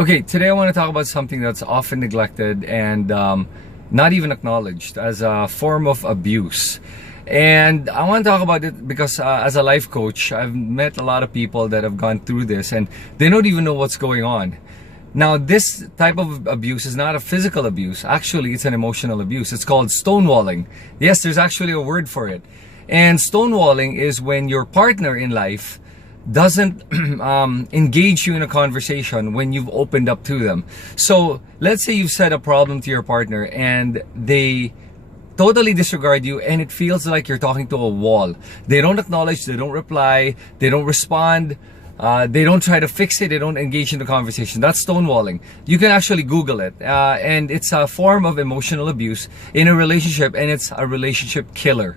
Okay, today I want to talk about something that's often neglected and not even acknowledged as a form of abuse. And I want to talk about it because as a life coach, I've met a lot of people that have gone through this and they don't even know what's going on. Now, this type of abuse is not a physical abuse. Actually, it's an emotional abuse. It's called stonewalling. Yes, there's actually a word for it. And stonewalling is when your partner in life doesn't engage you in a conversation when you've opened up to them. So let's say you've said a problem to your partner and they totally disregard you, and it feels like you're talking to a wall. They don't acknowledge, they don't reply, they don't respond, they don't try to fix it, they don't engage in the conversation. That's stonewalling. You can actually Google it, and it's a form of emotional abuse in a relationship, and it's a relationship killer.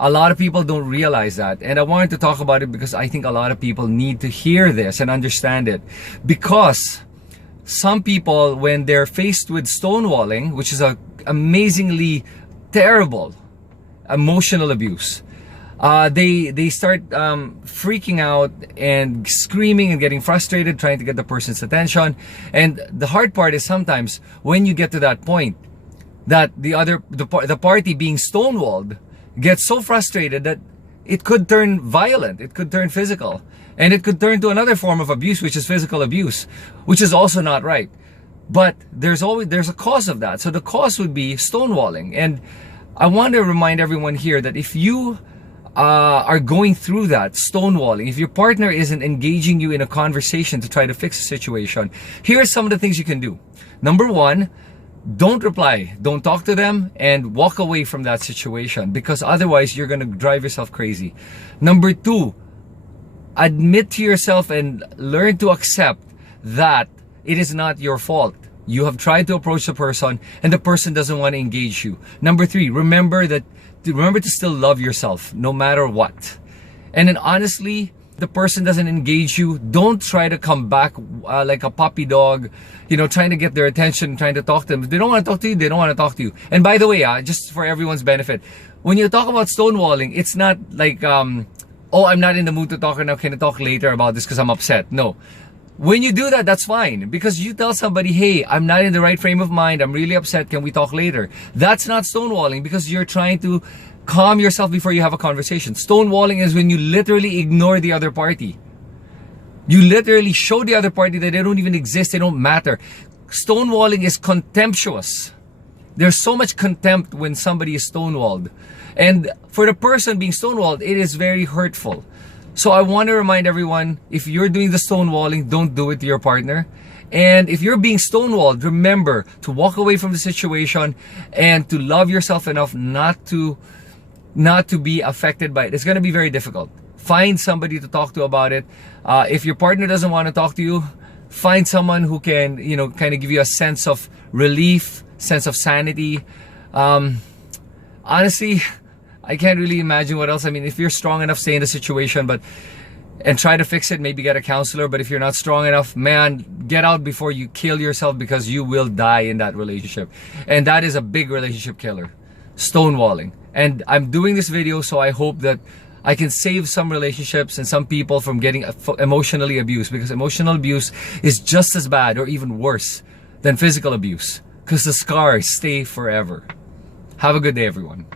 A lot of people don't realize that, and I wanted to talk about it because I think a lot of people need to hear this and understand it. Because some people, when they're faced with stonewalling, which is a amazingly terrible emotional abuse, they start freaking out and screaming and getting frustrated, trying to get the person's attention. And the hard part is sometimes when you get to that point, that the party being stonewalled gets so frustrated that it could turn violent, it could turn physical, and it could turn to another form of abuse, which is physical abuse, which is also not right. But there's a cause of that. So the cause would be stonewalling. And I want to remind everyone here that if you are going through that stonewalling, if your partner isn't engaging you in a conversation to try to fix a situation, here are some of the things you can do. Number one, don't reply, don't talk to them, and walk away from that situation, because otherwise you're going to drive yourself crazy. Number two, admit to yourself and learn to accept that it is not your fault. You have tried to approach the person and the person doesn't want to engage you. Number three, remember to still love yourself no matter what. And then honestly, the person doesn't engage you, don't try to come back like a puppy dog, trying to get their attention, trying to talk to them. If they don't want to talk to you, they don't want to talk to you. And by the way, just for everyone's benefit, when you talk about stonewalling, it's not like, oh, I'm not in the mood to talk right now, can I talk later about this because I'm upset? No. When you do that, that's fine, because you tell somebody, hey, I'm not in the right frame of mind, I'm really upset, can we talk later? That's not stonewalling, because you're trying to calm yourself before you have a conversation. Stonewalling is when you literally ignore the other party. You literally show the other party that they don't even exist, they don't matter. Stonewalling is contemptuous. There's so much contempt when somebody is stonewalled. And for the person being stonewalled, it is very hurtful. So I want to remind everyone, if you're doing the stonewalling, don't do it to your partner. And if you're being stonewalled, remember to walk away from the situation and to love yourself enough not to be affected by it. It's going to be very difficult. Find somebody to talk to about it. If your partner doesn't want to talk to you, find someone who can, kind of give you a sense of relief, sense of sanity. Honestly, I can't really imagine what else. I mean, if you're strong enough, stay in the situation, and try to fix it, maybe get a counselor. But if you're not strong enough, man, get out before you kill yourself, because you will die in that relationship. And that is a big relationship killer, stonewalling. And I'm doing this video so I hope that I can save some relationships and some people from getting emotionally abused, because emotional abuse is just as bad or even worse than physical abuse, because the scars stay forever. Have a good day, everyone.